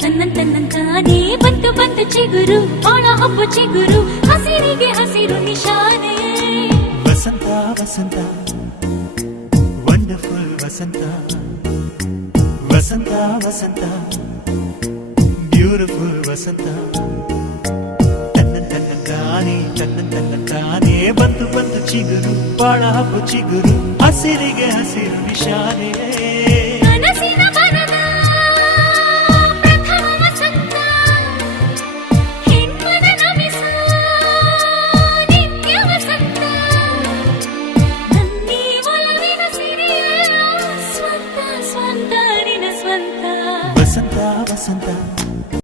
ತನ್ನಂತಾನೇ ಬಂತು ಬಂತು ಚಿಗುರು ಬಾಳ ಹಬ್ಬ ಚಿಗುರು ಹಸಿರಿಗೆ ಹಸಿರು ನಿಶಾನೆ ವಸಂತ ವಸಂತ ವಂಡರ್ಫುಲ್ ವಸಂತ ವಸಂತ ವಸಂತ ಬ್ಯೂಟಿಫುಲ್ ವಸಂತ ತನ್ನಂತಾನೇ ಬಂತು ಬಂತು ಚಿಗುರು ಬಾಳ ಹಬ್ಬ ಚಿಗುರು ಹಸಿರಿಗೆ ಹಸಿರು ನಿಶಾನೆ